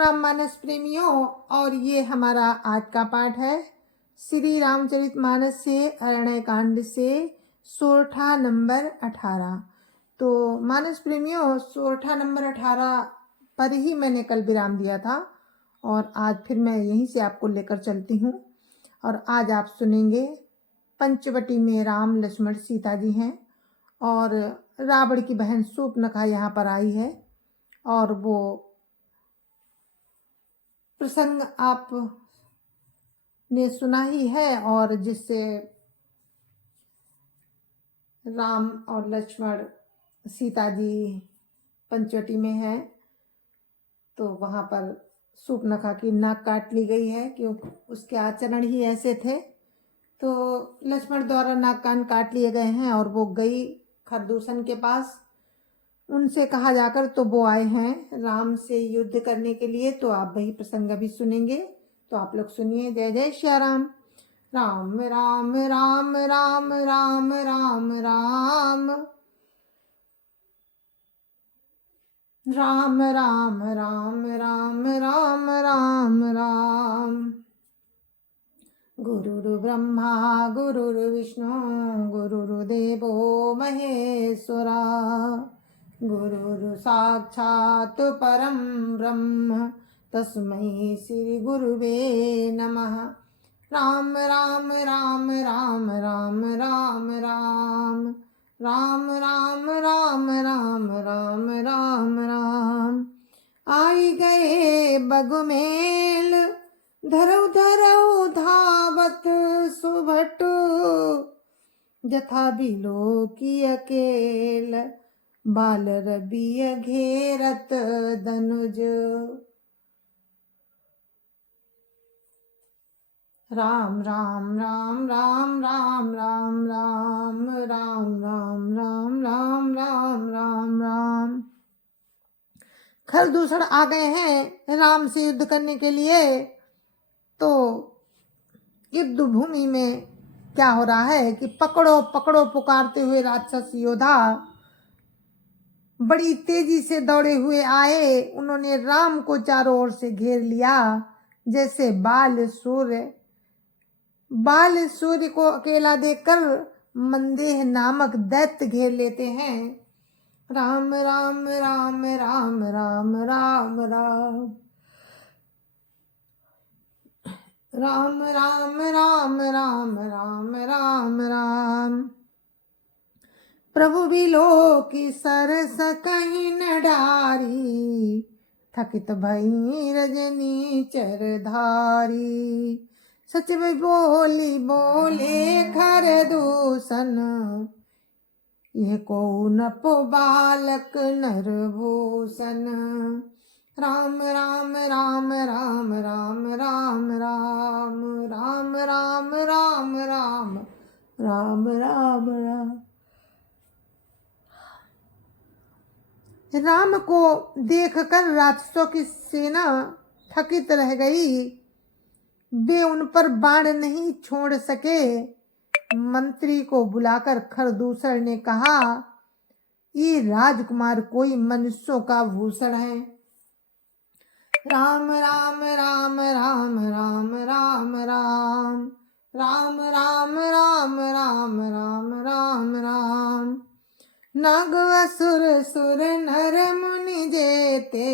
राममानस प्रेमियों, और ये हमारा आज का पाठ है श्री रामचरितमानस से अरण्य कांड से सोरठा नंबर 18। तो मानस प्रेमियों, सोरठा नंबर 18 पर ही मैंने कल विराम दिया था और आज फिर मैं यहीं से आपको लेकर चलती हूँ। और आज आप सुनेंगे पंचवटी में राम लक्ष्मण सीता जी हैं और रावण की बहन शूर्पणखा यहाँ पर आई है और वो प्रसंग आप ने सुना ही है, और जिससे राम और लक्ष्मण सीता जी पंचवटी में है तो वहाँ पर शूर्पणखा की नाक काट ली गई है, क्योंकि उसके आचरण ही ऐसे थे। तो लक्ष्मण द्वारा नाक कान काट लिए गए हैं और वो गई खरदूषण के पास। उनसे कहा जाकर तो वो आए हैं राम से युद्ध करने के लिए। तो आप वही प्रसंग अभी सुनेंगे, तो आप लोग सुनिए। जय जय श्री राम। राम राम राम राम राम राम राम राम राम राम राम राम राम राम। गुरुर् ब्रह्मा गुरुर्विष्णु गुरुर्देवो महेश्वरा, गुरुर् साक्षात् परं ब्रह्म तस्मै श्री गुरुवे नमः। राम राम राम राम राम राम राम राम राम राम राम राम राम राम। आई गए बगुमेल धरऊ धरऊ धावत सुभट, जथा बिलो की अकेल बाल रबिय घेरत दनुज। राम राम राम राम राम राम राम राम राम राम राम राम राम राम। खरदूषण आ गए हैं राम से युद्ध करने के लिए। तो युद्ध भूमि में क्या हो रहा है कि पकड़ो पकड़ो पुकारते हुए राक्षस योद्धा बड़ी तेजी से दौड़े हुए आए। उन्होंने राम को चारों ओर से घेर लिया, जैसे बाल सूर्य को अकेला देखकर मंदेह नामक दैत्य घेर लेते हैं। राम राम राम राम राम राम राम राम राम राम राम राम राम राम। प्रभु बिलो की सरस कहीं न डारी, थकित भई रजनी चरधारी। सच बोली बोले खरदूषण, यह को नप बालक नरभूषण। राम राम राम राम राम राम राम राम राम राम राम राम राम राम। राम को देखकर राक्षसों की सेना थकित रह गई। वे उन पर बाण नहीं छोड़ सके। मंत्री को बुलाकर खरदूषण ने कहा, ये राजकुमार कोई मनुष्यों का भूषण है। राम राम राम राम राम राम राम राम राम राम राम राम राम राम। नाग असुर सुर नर मुनि जेते,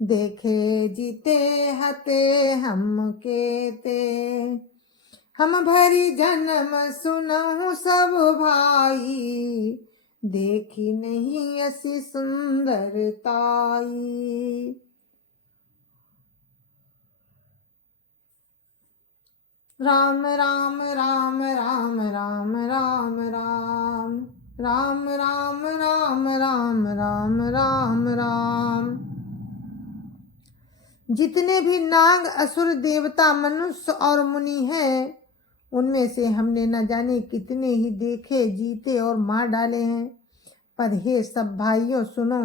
देखे जीते हते हम केते। हम भरी जन्म सुनहु सब भाई, देखी नहीं ऐसी सुंदरताई। राम राम राम राम राम राम राम राम राम राम राम राम राम राम। जितने भी नाग असुर देवता मनुष्य और मुनि हैं, उनमें से हमने न जाने कितने ही देखे जीते और मार डाले हैं। पर हे सब भाइयों सुनो,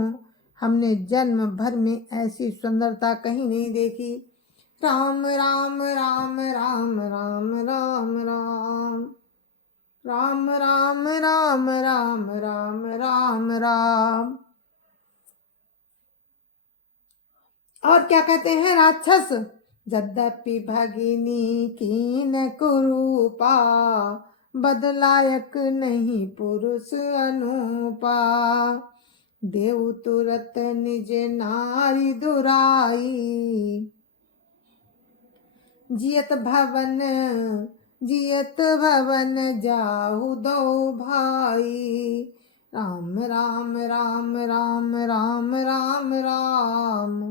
हमने जन्म भर में ऐसी सुंदरता कहीं नहीं देखी। राम राम राम राम राम राम राम राम राम राम राम राम राम राम। और क्या कहते हैं राक्षस, यद्यपि भगिनी कीन कुरूपा, बदलायक नहीं पुरुष अनुपा। देव तुरत निज नारी दुराई, जियत भवन जाहु दो भाई। राम राम राम राम राम राम राम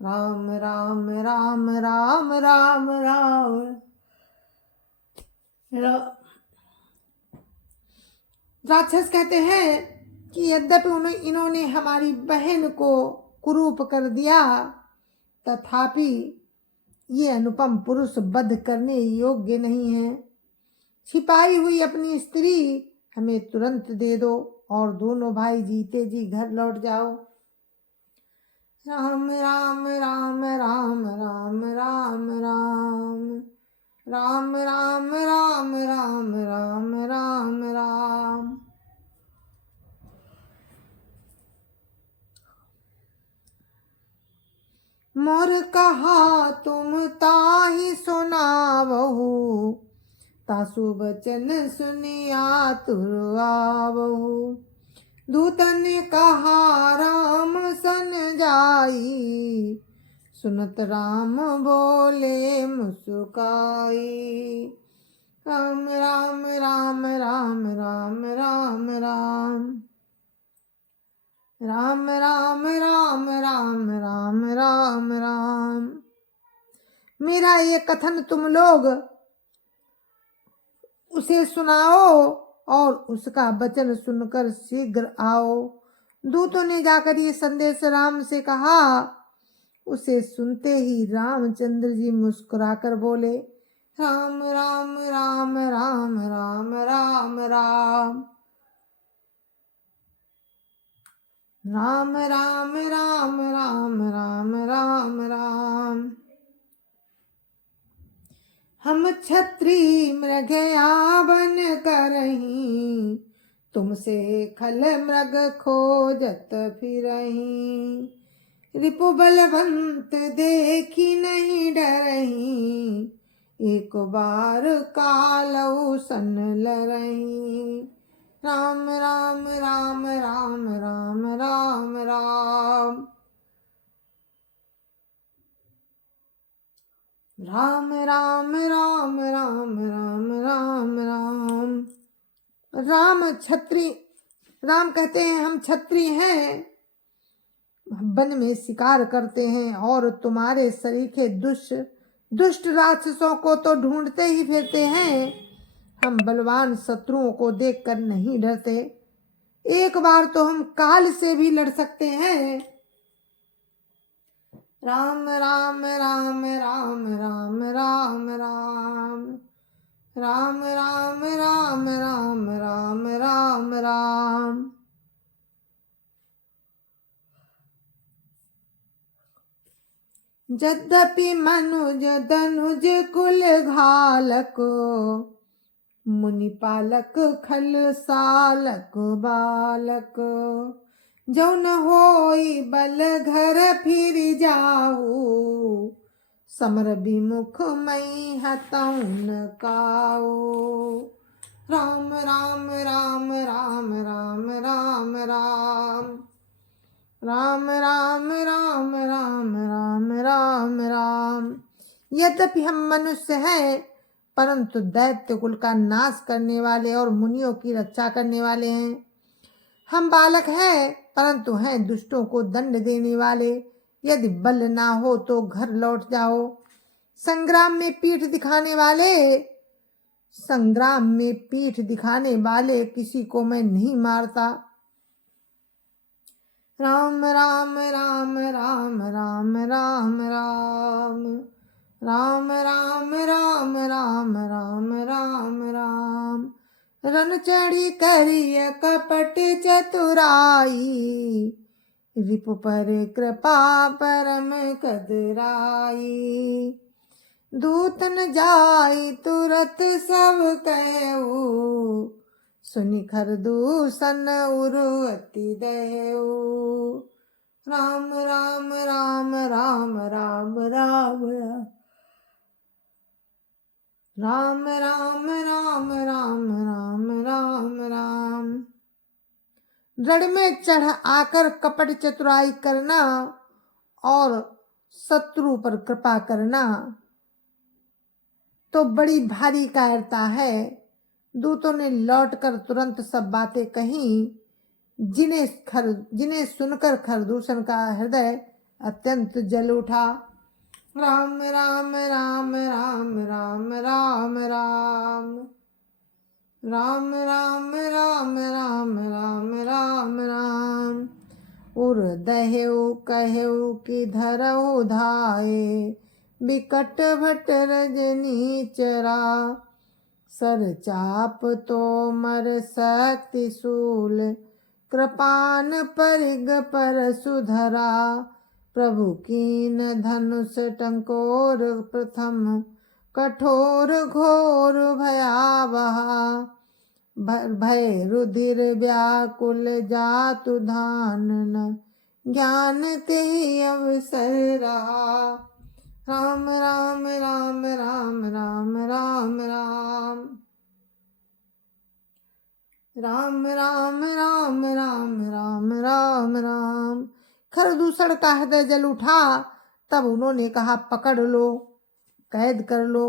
राम राम राम राम राम राम। राक्षस कहते हैं कि यद्यपि इन्होंने हमारी बहन को कुरूप कर दिया, तथापि ये अनुपम पुरुष वध करने योग्य नहीं है। छिपाई हुई अपनी स्त्री हमें तुरंत दे दो और दोनों भाई जीते जी घर लौट जाओ। राम राम राम राम राम राम राम राम राम राम राम राम राम राम। मोर कहा तुम ताहि सुनावहु, तासु बचन सुनिया तुर आवहु। दूतन कहा राम सन जाई, सुनत राम बोले मुस्काई। राम राम राम राम राम राम राम राम राम राम राम राम राम राम। मेरा ये कथन तुम लोग उसे सुनाओ और उसका वचन सुनकर शीघ्र आओ। दूतों ने जाकर ये संदेश राम से कहा। उसे सुनते ही रामचंद्र जी मुस्कुराकर बोले, राम राम राम राम राम राम राम राम राम राम राम राम राम राम। हम क्षत्रिय मृगया बन करहीं, तुमसे खल मृग खोजत फिरहीं। रिपु बलवंत देखी नहीं डरहीं, एक बार कालऊ सन लरहीं। राम राम राम राम राम राम राम राम राम राम राम राम राम राम। राम कहते हैं हम क्षत्रिय हैं, वन में शिकार करते हैं और तुम्हारे सरीखे दुष्ट राक्षसों को तो ढूंढते ही फिरते हैं। हम बलवान शत्रुओं को देखकर नहीं डरते, एक बार तो हम काल से भी लड़ सकते हैं। राम राम राम राम राम राम राम राम राम राम राम राम राम राम। यद्यपि मनुज धनुज कुल घालक, मुनि पालक खल सालक बालक। जौन होई बल घर फिर जाऊ, समर विमुख मई हतौन काऊ। राम राम राम राम राम राम राम राम राम राम राम राम राम राम। यद्यपि हम मनुष्य हैं, परंतु दैत्य कुल का नाश करने वाले और मुनियों की रक्षा करने वाले हैं। हम बालक हैं, परंतु हैं दुष्टों को दंड देने वाले। यदि बल ना हो तो घर लौट जाओ। संग्राम में पीठ दिखाने वाले किसी को मैं नहीं मारता। राम राम राम राम राम राम राम राम राम राम राम राम राम राम। रन चढ़ी करिय कपट चतुराई, रिपु पर कृपा परम कदराई। दूतन जाई तुरत सब कहू, सुनि खर दूषण उरु अति दयऊ। राम राम राम राम राम राम राम राम राम राम राम राम राम। रण में चढ़ आकर कपट चतुराई करना और शत्रु पर कृपा करना तो बड़ी भारी कायरता है। दूतों ने लौटकर तुरंत सब बातें कहीं, जिन्हें सुनकर खरदूषण का हृदय अत्यंत जल उठा। राम राम राम राम राम राम राम राम राम राम राम राम राम राम। उर दहेउ कहेउ कि धरऊ धाये, बिकट भट रजनी चरा। सर चाप तोमर शक्ति शूल, कृपान परिग पर सुधरा। प्रभु कीन धनुष टंकोर प्रथम, कठोर घोर भयावहा। भय रुधिर व्याकुल जातु धानन, ज्ञान ते अवसर रहा। राम राम राम राम राम राम राम राम राम राम राम राम राम राम। खरदूषण का हृदय जल उठा। तब उन्होंने कहा, पकड़ लो, कैद कर लो।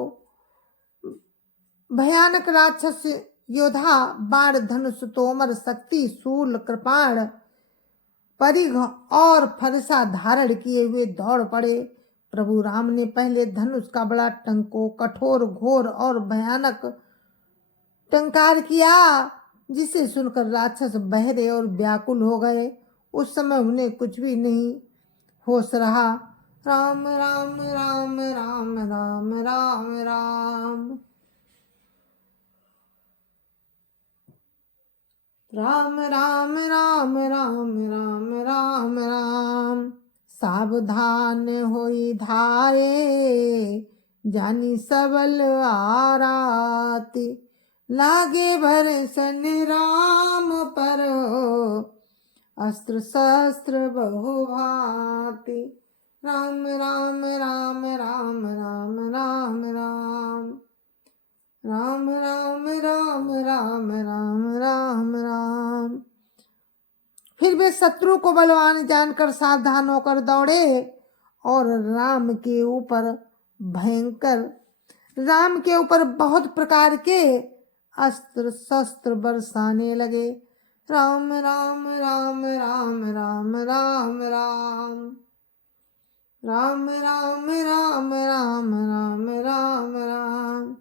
भयानक राक्षस योद्धा बाण धनुष तोमर शक्ति शूल कृपाण परिघ और फरसा धारण किए हुए दौड़ पड़े। प्रभु राम ने पहले धनुष का बड़ा टंको कठोर घोर और भयानक टंकार किया, जिसे सुनकर राक्षस बहरे और व्याकुल हो गए। उस समय उन्हें कुछ भी नहीं होश रहा। राम राम राम राम राम राम राम राम राम राम राम राम राम राम। सावधान होई धाये, जानी सबल आराती। लागे भरसन राम पर, अस्त्र शस्त्र बहु भांति। राम राम राम राम राम राम राम राम राम राम राम राम राम राम। फिर वे शत्रु को बलवान जानकर सावधान होकर दौड़े और राम के ऊपर बहुत प्रकार के अस्त्र शस्त्र बरसाने लगे। राम राम राम राम राम राम राम राम राम राम राम राम राम राम।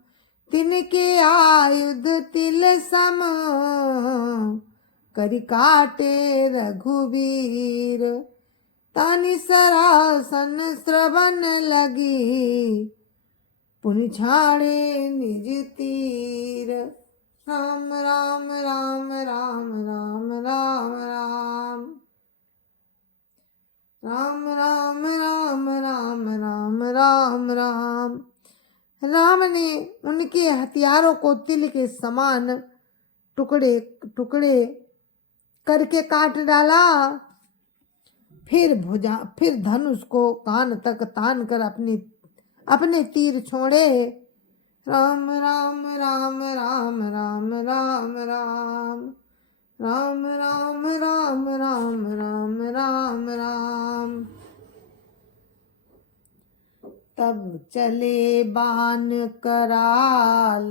तिनके आयुध तिल सम, करि काटे रघुवीर। तानि सरासन श्रवण लगी, पुनि छाड़े निज तीर। राम राम राम राम राम राम राम राम राम राम राम राम राम राम। राम ने उनके हथियारों को तिल के समान टुकड़े टुकड़े करके काट डाला। फिर धनुष को कान तक तान कर अपने तीर छोड़े। राम राम राम राम राम राम राम राम राम राम राम राम राम राम। तब चले बाण कराल,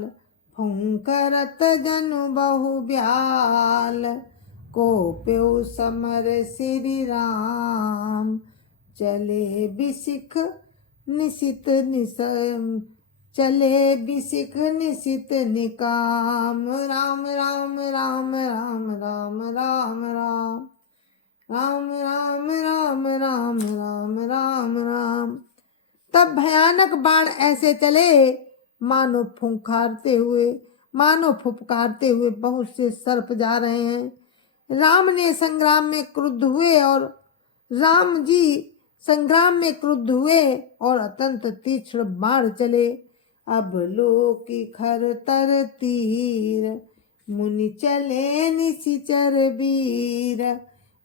फुंकरत जनु बहु ब्याल। कोप्यो समर श्री राम, चले बिसिख निशित निकाम। राम राम राम राम राम राम राम राम राम राम राम राम राम राम। तब भयानक बाण ऐसे चले मानो फुफकारते हुए बहुत से सर्प जा रहे हैं। राम जी संग्राम में क्रुद्ध हुए और अत्यंत तीक्ष्ण बाण चले। अब लोकी खर तर तीर, मुनि चले निशिचर वीर।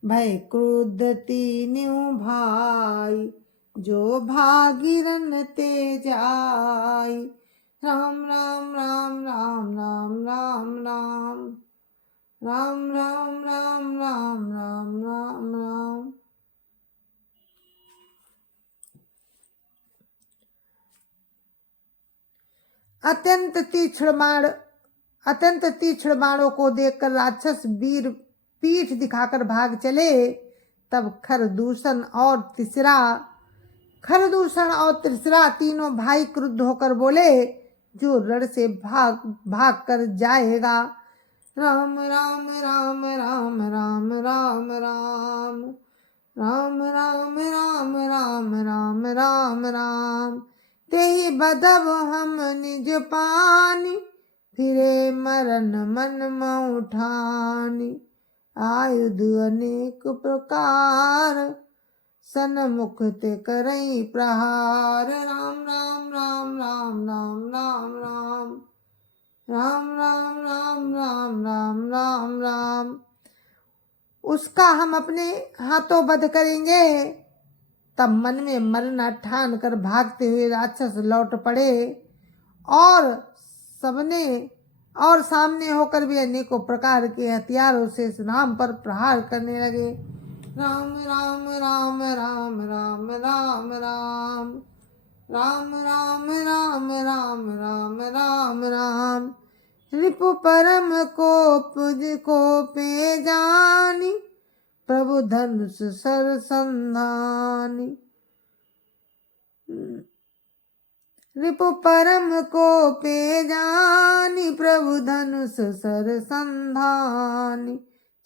भय क्रुद्ध तीन्यू भाई, जो भागीरन ते जाई। राम राम राम राम राम राम राम राम राम राम राम राम राम राम। अत्यंत तीक्ष्ण बाणों को देखकर राक्षस वीर पीठ दिखाकर भाग चले। तब खरदूषण और तीसरा तीनों भाई क्रुद्ध होकर बोले, जो रण से भाग कर जाएगा। राम राम राम राम राम राम राम राम राम राम राम राम राम राम। तेहि बधब हम निज पानी, फिरे मरण मन मऊ ठानी। आयुध अनेक प्रकार, सन्मुख ते करई प्रहार। राम राम राम राम राम राम राम राम राम राम राम राम राम राम। उसका हम अपने हाथों वध करेंगे। तब मन में मरना ठान कर भागते हुए राक्षस लौट पड़े और सामने होकर भी अनेकों प्रकार के हथियारों से राम पर प्रहार करने लगे। राम राम राम राम राम राम राम राम राम राम राम राम राम राम। रिपु परम कोपे जानी, प्रभु धनुष सर संधानी। रिपु परम कोपे जानी, प्रभु धनुष सर संधानी।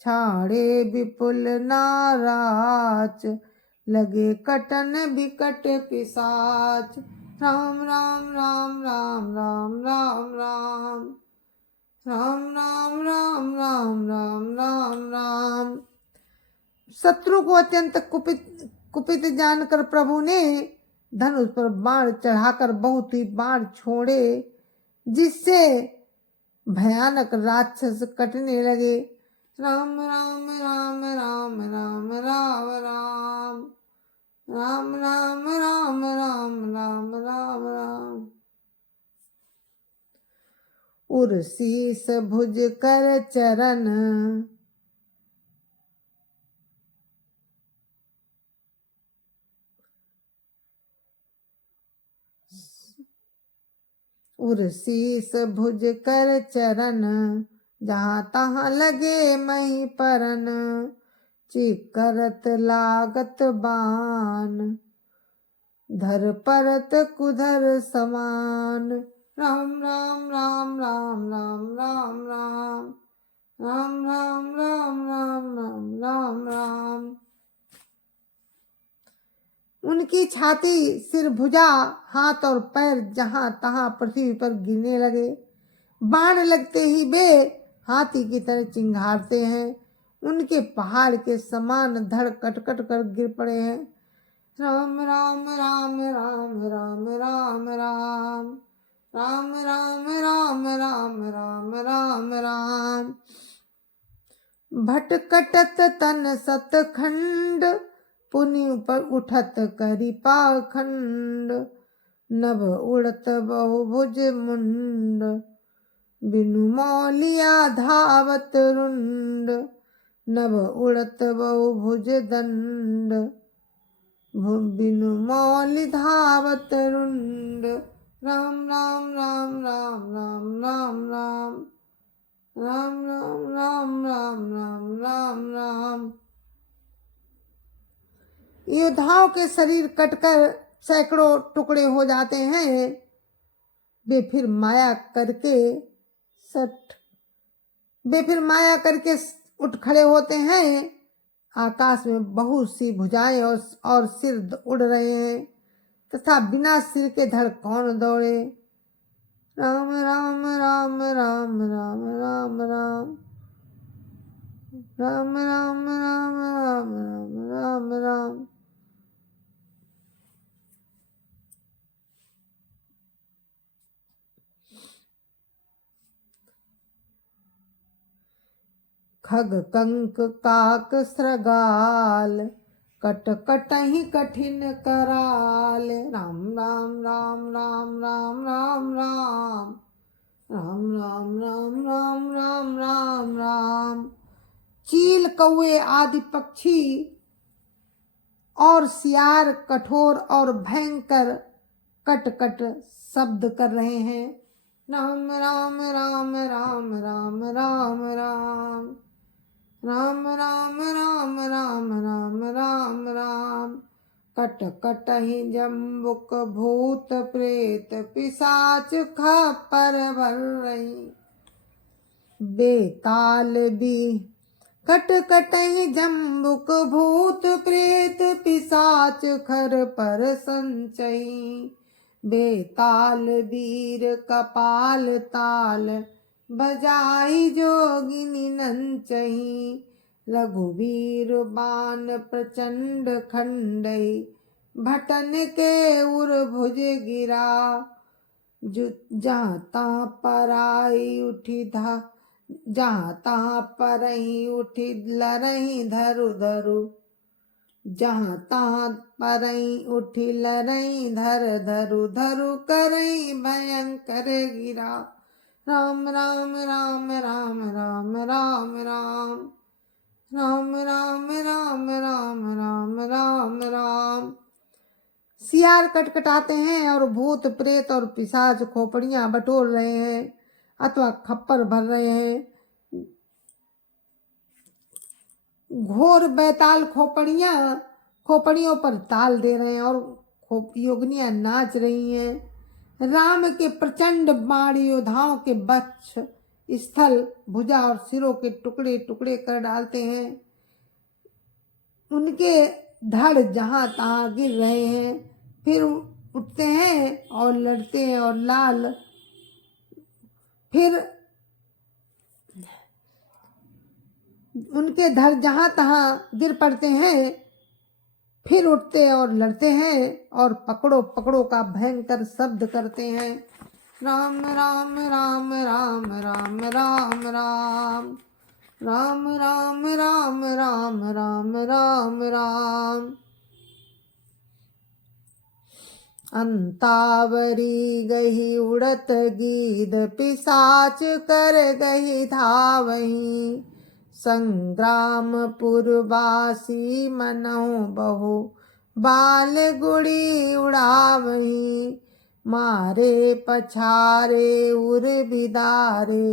छाड़े विपुल नाराच, लगे कटन विकट पिशाच। राम राम राम राम राम राम राम राम राम राम राम राम राम राम। शत्रु को अत्यंत कुपित जानकर प्रभु ने धनुष पर बाण चढ़ाकर बहुत ही बाण छोड़े, जिससे भयानक राक्षस कटने लगे। राम राम राम राम राम राम राम राम राम राम राम राम राम राम। उर शीस भुज कर चरण, उर शीस भुज कर चरण, जहाँ तहाँ लगे मही परन। चिक करत लागत बान, धर परत कुधर समान। राम राम राम राम राम राम राम राम राम राम राम राम राम राम। उनकी छाती, सिर, भुजा, हाथ और पैर जहां तहां पृथ्वी पर गिरने लगे। बाण लगते ही वे हाथी की तरह चिंघाड़ते हैं। उनके पहाड़ के समान धड़ कटकट कर गिर पड़े हैं। राम राम राम राम राम राम राम राम राम राम राम राम राम राम। भटकटत तन सतखंड, पुनि पर उठत करी पाखंड। नभ उड़त बहुभुज मुंड, बिनु मौलिया धावत रुंड। नभ उड़त बहुभुज दंड, बिनु मौलि धावत रुंड। राम राम राम राम राम राम राम राम राम राम राम राम राम राम। योद्धाओं के शरीर कटकर सैकड़ों टुकड़े हो जाते हैं। वे फिर माया करके उठ खड़े होते हैं। आकाश में बहुत सी भुजाएं और सिर उड़ रहे हैं, तथा बिना सिर के धड़ कौन दौड़े। राम राम राम राम राम राम राम राम राम राम राम राम राम राम। खग कंक काक सृगाल, कट कटहि कठिन कराल। राम राम राम राम राम राम राम राम राम राम राम राम राम राम। चील कौए आदि पक्षी और सियार कठोर और भयंकर कट कट शब्द कर रहे हैं। राम राम राम राम राम राम राम राम राम राम राम राम राम राम। कट कटहि जम्बुक भूत प्रेत पिशाच खप्पर भर रही। बेताल भी कट कटहि जम्बुक भूत प्रेत पिशाच खर पर संचई। बेताल वीर कपाल ताल, बजाई जोगिनी नंचई। रघुवीर बाण प्रचंड खंडई, भटन के उर भुज गिरा। जहाँ तहाँ पराई उठी जहाँ तहाँ परही उठी लरही धरु धरु। जहाँ तहाँ परही उठी लरही धर धरु धरु करही भयंकर गिरा। राम राम राम राम राम राम राम राम राम राम राम राम राम राम। सियार कटकटाते हैं और भूत प्रेत और पिशाच खोपड़ियां बटोर रहे हैं अथवा खप्पर भर रहे हैं। घोर बैताल खोपड़ियों पर ताल दे रहे हैं और योगिनियां नाच रही हैं। राम के प्रचंड बाण योद्धाओं के वक्ष, स्थल, भुजा और सिरों के टुकड़े टुकड़े कर डालते हैं। उनके धड़ जहां तहां गिर रहे हैं, फिर उठते हैं और लड़ते हैं और लाल फिर उनके धड़ जहां तहां गिर पड़ते हैं, फिर उठते और लड़ते हैं और पकड़ो पकड़ो का भयंकर शब्द करते हैं। राम राम राम राम राम राम राम राम राम राम राम राम राम राम। अंतावरी गही उड़त गीद, पिशाच कर गही धावही। संग्रामपुरवासी मनहु बहु, बाल गुड़ी उड़ावही। मारे पछारे उर बिदारे,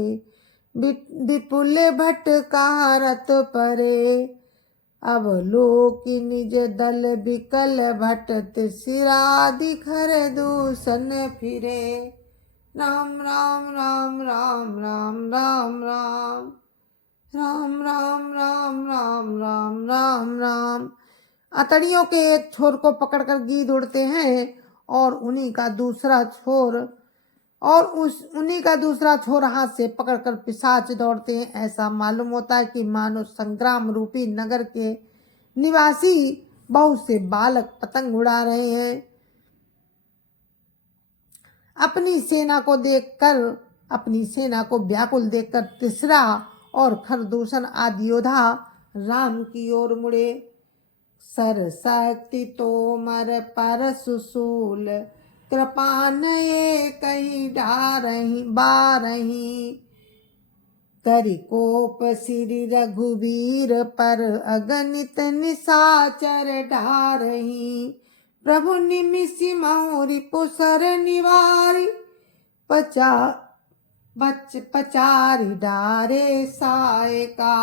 विपुल भटकारत परे। अब लोक निज दल विकल भटत, सिरादि खर दूषण फिरे। राम राम राम राम राम राम राम राम राम राम राम राम राम राम। अतड़ियों के एक छोर को पकड़कर गीद उड़ते हैं और उन्हीं का दूसरा छोर हाथ से पकड़कर पिशाच दौड़ते हैं। ऐसा मालूम होता है कि मानो संग्राम रूपी नगर के निवासी बहुत से बालक पतंग उड़ा रहे हैं। अपनी सेना को व्याकुल देखकर तीसरा और खरदूषण आदि योद्धा राम की ओर मुड़े। सर शक्ति तोमर परशुशूल, कृपान ये कहीं बारही। करिकोप श्री रघुवीर पर, अगणित निशाचर ढारही। प्रभु निमिषि मौरी पुसर निवारी, पचारी डारे सायका।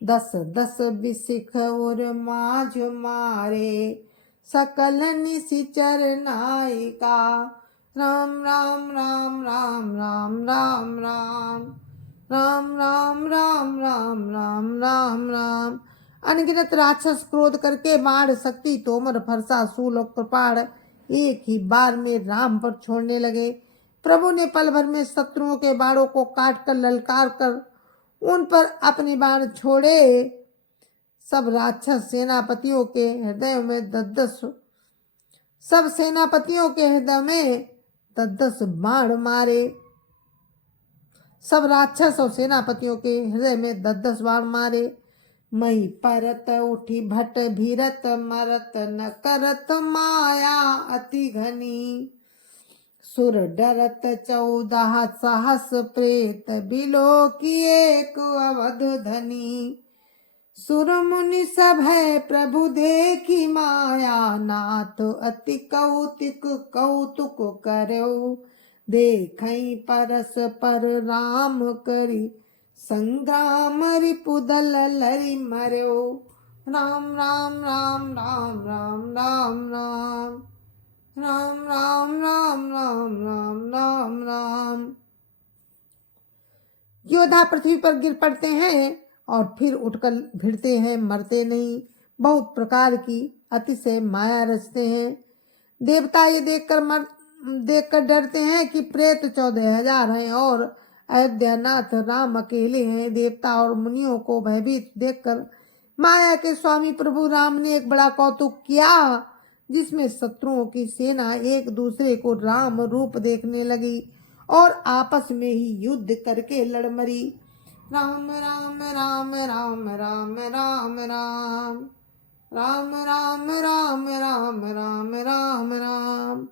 10 बिसिख और माझ मारे, सकल निशिचर नायिका। राम राम राम राम राम राम राम राम राम राम राम राम राम राम। अनगिनत राक्षस क्रोध करके बाण, शक्ति, तोमर, फरसा, शूल और कृपाण एक ही बार में राम पर छोड़ने लगे। प्रभु ने पल भर में शत्रुओं के बाणों को काट कर ललकार कर उन पर अपने बाण छोड़े। सब सेनापतियों के हृदय में 10 बाण मारे। सब राक्षस और सेनापतियों के हृदय में 10-10 बाण मारे। मही परत उठी भट भीरत मरत न करत माया अति घनी। सुर डरत 14 सहस प्रेत बिलो की एक अवध धनी। सुर मुनि सब है प्रभु देखी माया नाथ अति कौतुक करो। देखई परस पर राम करी संग्राम रिपुदल लरि मरो। राम राम राम राम राम राम राम राम राम राम राम राम राम राम। योद्धा पृथ्वी पर गिर पड़ते हैं और फिर उठकर भिड़ते हैं, मरते नहीं। बहुत प्रकार की अतिशय माया रचते हैं। देवता ये देखकर डरते हैं कि प्रेत 14,000 हैं और अयोध्यानाथ राम अकेले हैं। देवता और मुनियों को भयभीत देखकर माया के स्वामी प्रभु राम ने एक बड़ा कौतुक किया, जिसमें शत्रुओं की सेना एक दूसरे को राम रूप देखने लगी और आपस में ही युद्ध करके लड़ मरी। राम राम राम राम राम राम राम राम राम राम राम राम राम राम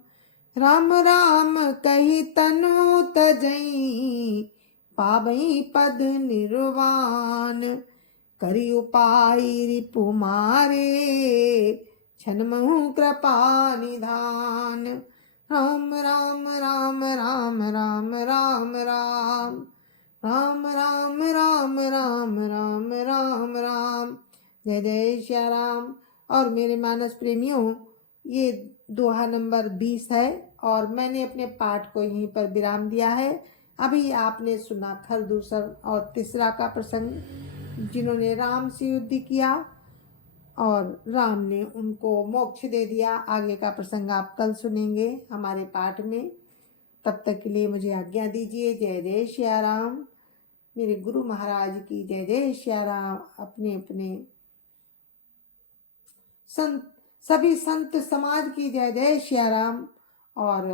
राम राम कही तनु तजई पावई पद निर्वाण। करी उपाय रिपु मारे छनमहु कृपा निधान। राम राम राम राम राम राम राम राम राम राम राम राम राम राम। जय जय श्री राम। और मेरे मानस प्रेमियों, ये दोहा नंबर 20 है और मैंने अपने पाठ को यहीं पर विराम दिया है। अभी आपने सुना खरदूषण और तीसरा का प्रसंग, जिन्होंने राम से युद्ध किया और राम ने उनको मोक्ष दे दिया। आगे का प्रसंग आप कल सुनेंगे हमारे पाठ में। तब तक के लिए मुझे आज्ञा दीजिए। जय जय श्री राम। मेरे गुरु महाराज की जय जय श्री राम। अपने अपने सभी संत समाज की जय जय श्री राम और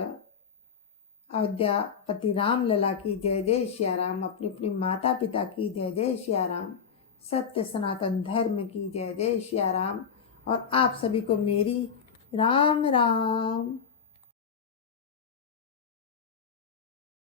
अयोध्यापति राम लला की जय जय श्री राम। अपने अपने माता पिता की जय जय श्री राम। सत्य सनातन धर्म की जय जय श्री राम। और आप सभी को मेरी राम राम।